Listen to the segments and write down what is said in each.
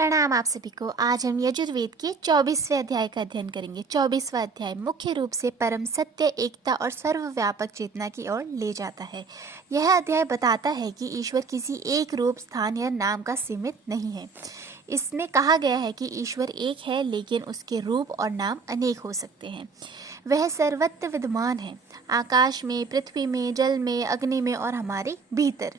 प्रणाम आप सभी को। आज हम यजुर्वेद के 24वें अध्याय का अध्ययन करेंगे। 24वां अध्याय मुख्य रूप से परम सत्य, एकता और सर्वव्यापक चेतना की ओर ले जाता है। यह अध्याय बताता है कि ईश्वर किसी एक रूप, स्थान या नाम का सीमित नहीं है। इसमें कहा गया है कि ईश्वर एक है, लेकिन उसके रूप और नाम अनेक हो सकते हैं। वह सर्वत्र विद्यमान है, आकाश में, पृथ्वी में, जल में, अग्नि में और हमारे भीतर।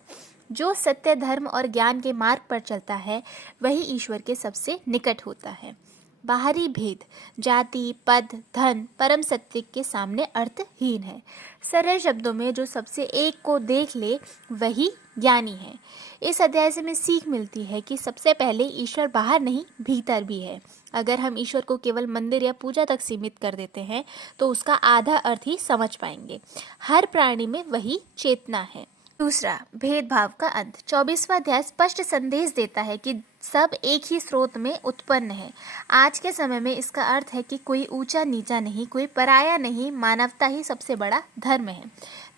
जो सत्य, धर्म और ज्ञान के मार्ग पर चलता है वही ईश्वर के सबसे निकट होता है। बाहरी भेद, जाति, पद, धन परम सत्य के सामने अर्थहीन है। सरल शब्दों में जो सबसे एक को देख ले वही ज्ञानी है। इस अध्याय से हमें सीख मिलती है कि सबसे पहले ईश्वर बाहर नहीं, भीतर भी है। अगर हम ईश्वर को केवल मंदिर या पूजा तक सीमित कर देते हैं तो उसका आधा अर्थ ही समझ पाएंगे। हर प्राणी में वही चेतना है। दूसरा, भेदभाव का अंत। 24वां अध्याय स्पष्ट संदेश देता है कि सब एक ही स्रोत में उत्पन्न है। आज के समय में इसका अर्थ है कि कोई ऊंचा नीचा नहीं, कोई पराया नहीं, मानवता ही सबसे बड़ा धर्म है।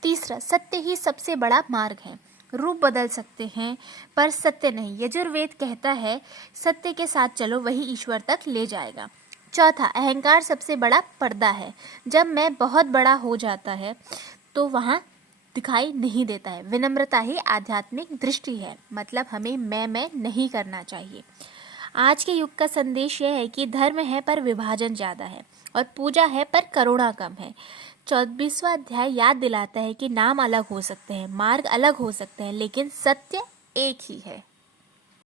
तीसरा, सत्य ही सबसे बड़ा मार्ग है। रूप बदल सकते हैं पर सत्य नहीं। यजुर्वेद कहता है सत्य के साथ चलो, वही ईश्वर तक ले जाएगा। चौथा, अहंकार सबसे बड़ा पर्दा है। जब मैं बहुत बड़ा हो जाता है तो वहाँ दिखाई नहीं देता है। विनम्रता ही आध्यात्मिक दृष्टि है, मतलब हमें मैं नहीं करना चाहिए। आज के युग का संदेश यह है कि धर्म है पर विभाजन ज़्यादा है, और पूजा है पर करुणा कम है। 24वां अध्याय याद दिलाता है कि नाम अलग हो सकते हैं, मार्ग अलग हो सकते हैं, लेकिन सत्य एक ही है।